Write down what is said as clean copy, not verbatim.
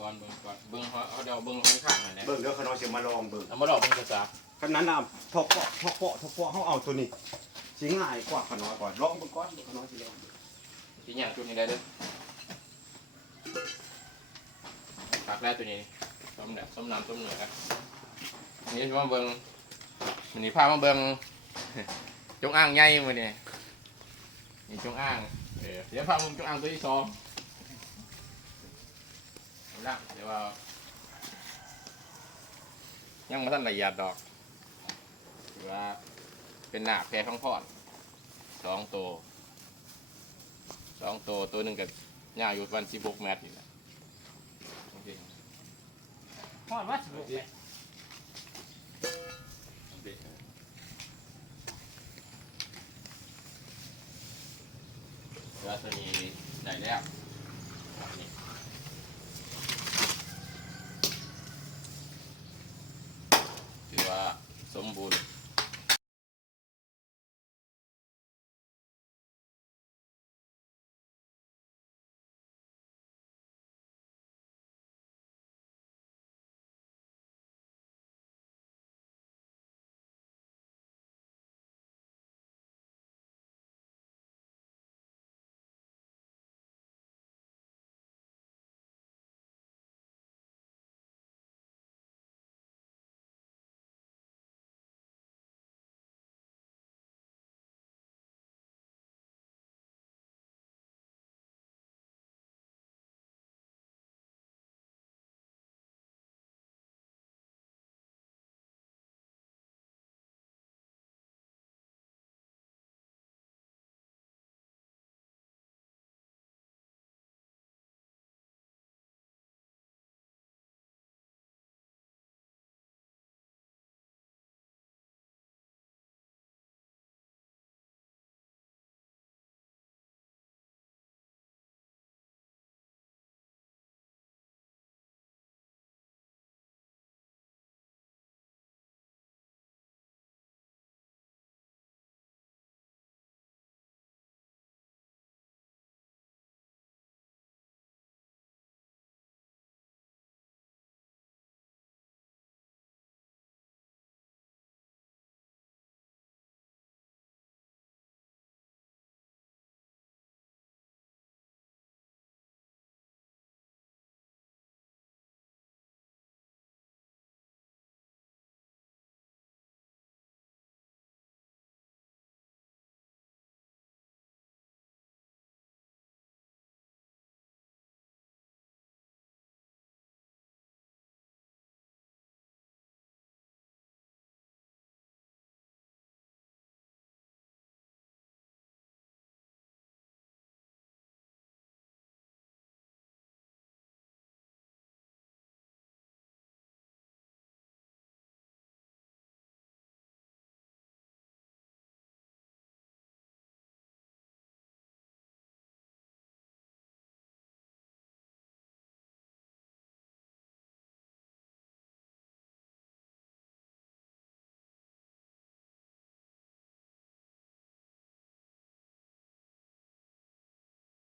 ก่อนเบิ่งเขาเดี๋ยวเบิ่งข้างๆหน่อยนะ เบิ่งเด้อเขาน้อยสิมาลองเบิ่ง เอามาลองเบิ่งภาษา ขนาดนั้นทอกเปาะเขาเอาตัวนี้สิง่ายกว่าขน้อยก่อนลองเบิ่งก่อนขน้อยสิลอง ที่อย่างจุดนี้ได้เด้อผักแรกตัวนี้ส้มน้ำส้มเหนือครับนี่มาเบิ่งมันนี่พามาเบิ่งจงอ่างใหญ่มื้อนี้นี่จงอ่างเดี๋ยวพามาจงอ่างตัวที่2ละเดี๋ยวว่ายังไม่ทันละเอียดดอกถือว่าเป็นหน้าแพรท้องพอด2 ตัวตัวหนึ่งกับยาวอยู่ประมาณ16 เมตรนี่แหละโอเค ทอดว่าสิบหกเลย แล้วตัวนี้ได้แล้วนี่ถือว่าสมบูรณ์